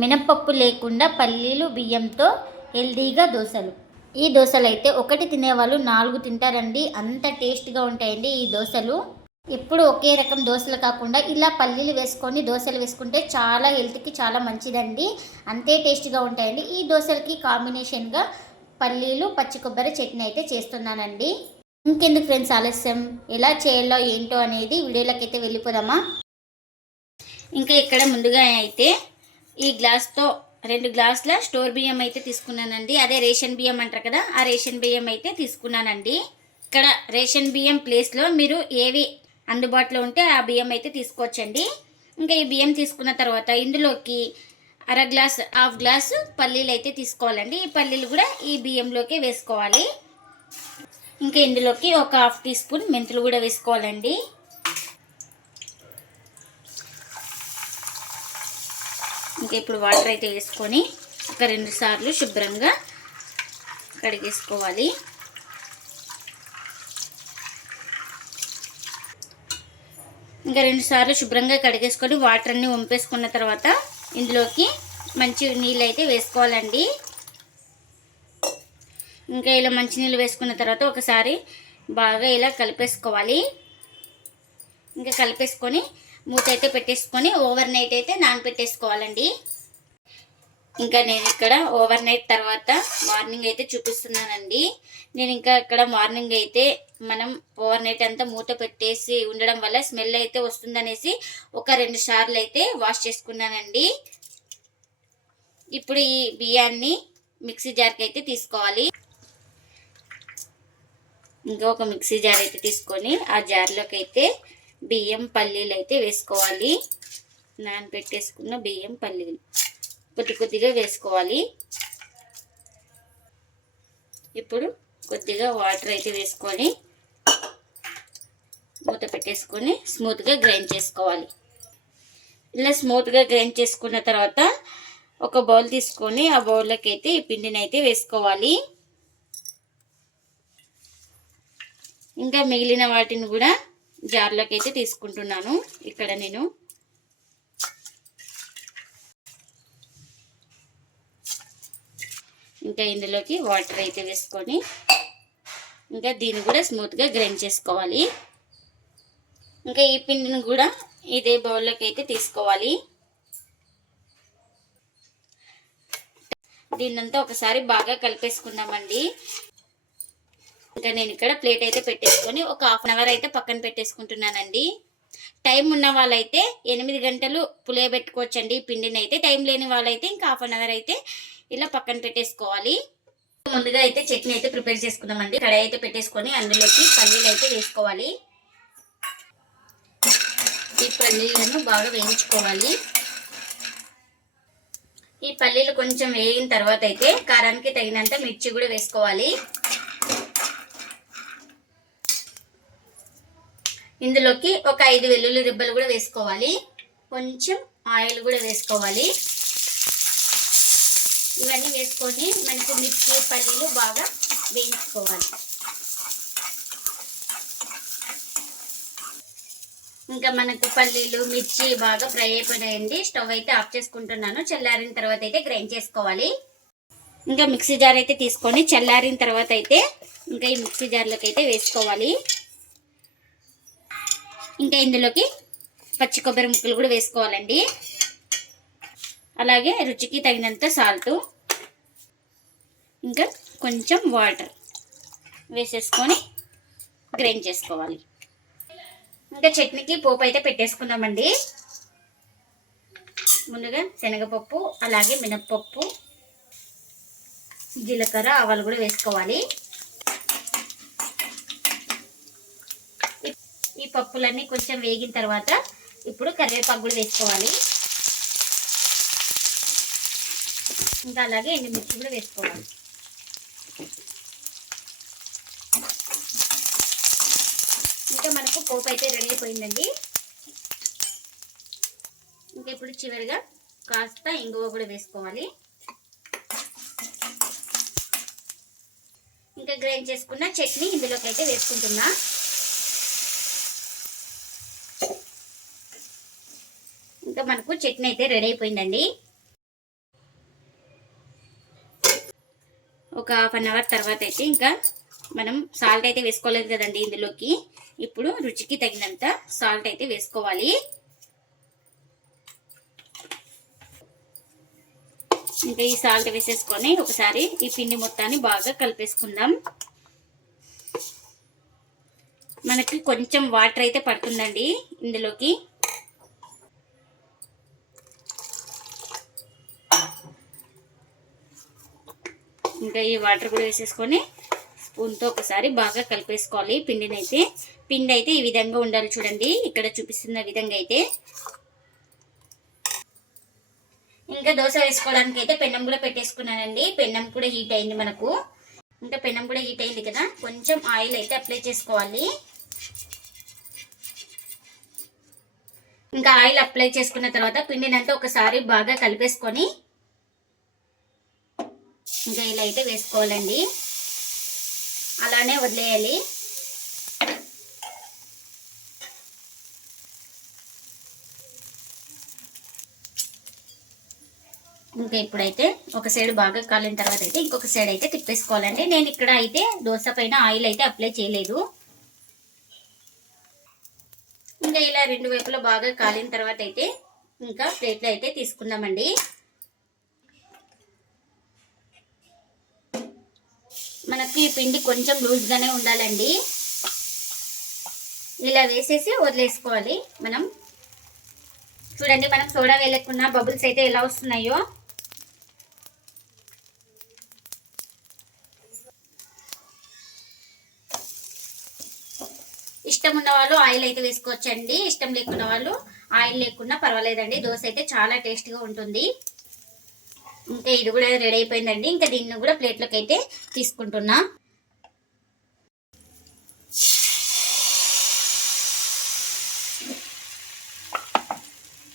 మినపప్పు లేకుండా పల్లీలు బియ్యంతో హెల్దీగా దోశలు. ఈ దోశలు అయితే ఒకటి తినేవాళ్ళు నాలుగు తింటారండి. అంత టేస్ట్గా ఉంటాయండి ఈ దోశలు. ఎప్పుడు ఒకే రకం దోశలు కాకుండా ఇలా పల్లీలు వేసుకొని దోశలు వేసుకుంటే చాలా హెల్త్కి చాలా మంచిదండి. అంతే టేస్ట్గా ఉంటాయండి. ఈ దోశలకి కాంబినేషన్గా పల్లీలు పచ్చి కొబ్బరి చట్నీ అయితే చేస్తున్నానండి. ఇంకెందుకు ఫ్రెండ్స్ ఆలస్యం? ఎలా చేయాలో ఏంటో అనేది వీడియోలోకి అయితే వెళ్ళిపోదామా? ఇంకా ఇక్కడ ముందుగా అయితే ఈ గ్లాస్తో రెండు గ్లాసుల స్టోర్ బియ్యం అయితే తీసుకున్నానండి. అదే రేషన్ బియ్యం అంటారు కదా ఆ రేషన్ బియ్యం అయితే తీసుకున్నానండి. ఇక్కడ రేషన్ బియ్యం ప్లేస్లో మీరు ఏవి అందుబాటులో ఉంటే ఆ బియ్యం అయితే తీసుకోవచ్చండి. ఇంకా ఈ బియ్యం తీసుకున్న తర్వాత ఇందులోకి అర గ్లాస్ హాఫ్ గ్లాసు పల్లీలు అయితే తీసుకోవాలండి. ఈ పల్లీలు కూడా ఈ బియ్యంలోకి వేసుకోవాలి. ఇంకా ఇందులోకి ఒక హాఫ్ టీ స్పూన్ మెంతులు కూడా వేసుకోవాలండి. ఇప్పుడు వాటర్ అయితే వేసుకొని ఒక రెండు సార్లు శుభ్రంగా కడిగేసుకోవాలి. ఇంకా రెండు సార్లు శుభ్రంగా కడిగేసుకొని వాటర్ అన్ని వంపేసుకున్న తర్వాత ఇందులోకి మంచి నీళ్ళు అయితే వేసుకోవాలండి. ఇంకా ఇలా మంచినీళ్ళు వేసుకున్న తర్వాత ఒకసారి బాగా ఇలా కలిపేసుకోవాలి. ఇంకా కలిపేసుకొని మూత అయితే పెట్టేసుకొని ఓవర్ నైట్ అయితే నానబెట్టేసుకోవాలండి ఇంకా నేను ఇక్కడ ఓవర్ నైట్ తర్వాత మార్నింగ్ అయితే చూపిస్తున్నానండి. నేను ఇంకా ఇక్కడ మార్నింగ్ అయితే మనం ఓవర్ నైట్ అంతా మూత పెట్టేసి ఉండడం వల్ల స్మెల్ అయితే వస్తుందనేసి ఒక రెండు సార్లు అయితే వాష్ చేసుకున్నానండి. ఇప్పుడు ఈ బియ్యాన్ని మిక్సీ జార్కి అయితే తీసుకోవాలి. ఇంకా ఒక మిక్సీ జార్ అయితే తీసుకొని ఆ జార్లోకి అయితే బియ్యం పల్లీలు అయితే వేసుకోవాలి. నానబెట్టేసుకున్న బియ్యం పల్లీలు కొద్ది కొద్దిగా వేసుకోవాలి. ఇప్పుడు కొద్దిగా వాటర్ అయితే వేసుకొని మూత పెట్టేసుకొని స్మూత్గా గ్రైండ్ చేసుకోవాలి. ఇలా స్మూత్గా గ్రైండ్ చేసుకున్న తర్వాత ఒక బౌల్ తీసుకొని ఆ బౌల్లోకి అయితే ఈ పిండిని అయితే వేసుకోవాలి. ఇంకా మిగిలిన వాటిని కూడా జార్లోకి అయితే తీసుకుంటున్నాను. ఇక్కడ నేను ఇంకా ఇందులోకి వాటర్ అయితే వేసుకొని ఇంకా దీన్ని కూడా స్మూత్గా గ్రైండ్ చేసుకోవాలి. ఇంకా ఈ పిండిని కూడా ఇదే బౌల్లోకి అయితే తీసుకోవాలి. దీన్నంతా ఒకసారి బాగా కలిపేసుకుందామండి. ఇంకా నేను ఇక్కడ ప్లేట్ అయితే పెట్టేసుకొని ఒక హాఫ్ అన్ అవర్ అయితే పక్కన పెట్టేసుకుంటున్నానండి. టైం ఉన్న వాళ్ళైతే ఎనిమిది గంటలు పులియబెట్టుకోవచ్చండి పిండిని అయితే టైం లేని వాళ్ళైతే ఇంకా హాఫ్ అన్ అవర్ అయితే ఇలా పక్కన పెట్టేసుకోవాలి. ముందుగా అయితే చట్నీ అయితే ప్రిపేర్ చేసుకుందామండి. కడాయి అయితే పెట్టేసుకొని అందులోకి పల్లీలు అయితే వేసుకోవాలి. ఈ పల్లీలను బాగా వేయించుకోవాలి. ఈ పల్లీలు కొంచెం వేగిన తర్వాత అయితే కారానికి తగినంత మిర్చి కూడా వేసుకోవాలి. ఇందులోకి ఒక ఐదు వెల్లుల్లి రిబ్బలు కూడా వేసుకోవాలి. కొంచెం ఆయిల్ కూడా వేసుకోవాలి. ఇవన్నీ వేసుకొని మనకు మిర్చి పల్లీలు బాగా వేయించుకోవాలి. ఇంకా మనకు పల్లీలు మిర్చి బాగా ఫ్రై అయిపోయాయండి స్టవ్ అయితే ఆఫ్ చేసుకుంటున్నాను. చల్లారిన తర్వాత అయితే గ్రైండ్ చేసుకోవాలి. ఇంకా మిక్సీ జార్ అయితే తీసుకొని చల్లారిన తర్వాత అయితే ఇంకా ఈ మిక్సీ జార్లోకి అయితే వేసుకోవాలి. ఇంకా ఇందులోకి పచ్చి కొబ్బరి ముక్కలు కూడా వేసుకోవాలండి. అలాగే రుచికి తగినంత సాల్ట్ ఇంకా కొంచెం వాటర్ వేసేసుకొని గ్రైండ్ చేసుకోవాలి. ఇంకా చట్నీకి పోపు అయితే పెట్టేసుకుందామండి. ముందుగా శనగపప్పు అలాగే మినప్పప్పు జీలకర్ర ఆవాలు కూడా వేసుకోవాలి. పప్పులన్నీ కొంచెం వేగిన తర్వాత ఇప్పుడు కరివేపాకు కూడా వేసుకోవాలి. ఇంకా అలాగే ఎండుమిర్చి కూడా వేసుకోవాలి. ఇంకా మనకు పోపు అయితే రెడీ అయిపోయిందండి. ఇంకా ఇప్పుడు చివరిగా కాస్త ఇంగువ కూడా వేసుకోవాలి. ఇంకా గ్రైండ్ చేసుకున్న చట్నీ ఇందులోకి అయితే వేసుకుంటున్నా. దీంతో మనకు చట్నీ అయితే రెడీ అయిపోయిందండి. ఒక హాఫ్ అన్ అవర్ తర్వాత అయితే ఇంకా మనం సాల్ట్ అయితే వేసుకోలేదు కదండి ఇందులోకి. ఇప్పుడు రుచికి తగినంత సాల్ట్ అయితే వేసుకోవాలి. ఇంకా ఈ సాల్ట్ వేసేసుకొని ఒకసారి ఈ పిండి మొత్తాన్ని బాగా కలిపేసుకుందాం. మనకి కొంచెం వాటర్ అయితే పడుతుందండి ఇందులోకి. ఇంకా ఈ వాటర్ కూడా వేసేసుకొని స్పూన్తో ఒకసారి బాగా కలిపేసుకోవాలి. పిండిని అయితే పిండి అయితే ఈ విధంగా ఉండాలి చూడండి. ఇక్కడ చూపిస్తున్న విధంగా అయితే. ఇంకా దోశ వేసుకోవడానికి అయితే పెన్నం కూడా పెట్టేసుకున్నానండి. పెన్నం కూడా హీట్ అయింది మనకు. ఇంకా పెన్నం కూడా హీట్ అయింది కదా. కొంచెం ఆయిల్ అయితే అప్లై చేసుకోవాలి. ఇంకా ఆయిల్ అప్లై చేసుకున్న తర్వాత పిండినంతా ఒకసారి బాగా కలిపేసుకొని ఇంకా ఇలా అయితే వేసుకోవాలండి. అలానే వదిలేయాలి. ఇంకా ఇప్పుడైతే ఒక సైడ్ బాగా కాలిన తర్వాత అయితే ఇంకొక సైడ్ అయితే తిప్పేసుకోవాలండి. నేను ఇక్కడ అయితే దోశ పైన ఆయిల్ అయితే అప్లై చేయలేదు. ఇంకా ఇలా రెండు వైపులా బాగా కాలిన తర్వాత అయితే ఇంకా ప్లేట్లో అయితే తీసుకుందామండి. మనకి పిండి కొంచెం లూజ్గానే ఉండాలండి. ఇలా వేసేసి వదిలేసుకోవాలి మనం. చూడండి మనం సోడా వేయలేకున్నా బబుల్స్ అయితే ఎలా వస్తున్నాయో. ఇష్టం ఉన్న వాళ్ళు ఆయిల్ అయితే వేసుకోవచ్చండి. ఇష్టం లేకున్న వాళ్ళు ఆయిల్ లేకున్నా పర్వాలేదండి. దోశ అయితే చాలా టేస్ట్గా ఉంటుంది. ఇంకా ఇది కూడా రెడీ అయిపోయిందండి. ఇంకా దీన్ని కూడా ప్లేట్లోకి అయితే తీసుకుంటున్నా.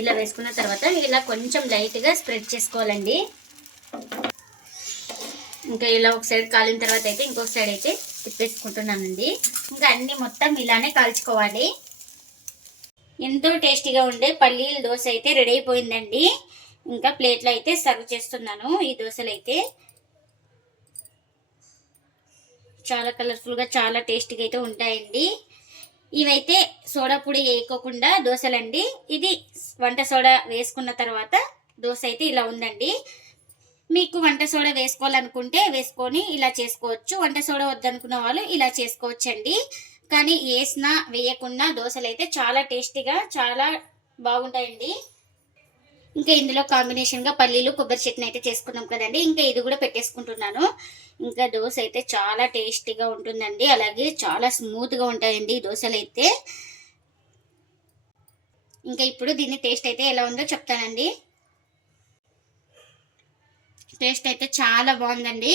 ఇలా వేసుకున్న తర్వాత ఇలా కొంచెం లైట్గా స్ప్రెడ్ చేసుకోవాలండి. ఇంకా ఇలా ఒక సైడ్ కాలిన తర్వాత అయితే ఇంకొక సైడ్ అయితే తిప్పేసుకుంటున్నానండి. ఇంకా అన్నీ మొత్తం ఇలానే కాల్చుకోవాలి. ఎంతో టేస్టీగా ఉండే పల్లీల దోశ అయితే రెడీ అయిపోయిందండి. ఇంకా ప్లేట్లు అయితే సర్వ్ చేస్తున్నాను. ఈ దోశలు అయితే చాలా కలర్ఫుల్గా చాలా టేస్టీగా అయితే ఉంటాయండి. ఇవైతే సోడా పొడి వేయకోకుండా దోశలండి. ఇది వంట సోడా వేసుకున్న తర్వాత దోశ అయితే ఇలా ఉందండి. మీకు వంట సోడా వేసుకోవాలనుకుంటే వేసుకొని ఇలా చేసుకోవచ్చు. వంట సోడా వద్దనుకున్న వాళ్ళు ఇలా చేసుకోవచ్చు అండి కానీ వేసినా వేయకుండా దోశలు అయితే చాలా టేస్టీగా చాలా బాగుంటాయండి. ఇంకా ఇందులో కాంబినేషన్గా పల్లీలు కొబ్బరి చట్నీ అయితే చేసుకున్నాం కదండి. ఇంకా ఇది కూడా పెట్టేసుకుంటున్నాను. ఇంకా దోశ అయితే చాలా టేస్టీగా ఉంటుందండి. అలాగే చాలా స్మూత్గా ఉంటాయండి ఈ దోశలు అయితే. ఇంకా ఇప్పుడు దీని టేస్ట్ అయితే ఎలా ఉందో చెప్తానండి. టేస్ట్ అయితే చాలా బాగుందండి.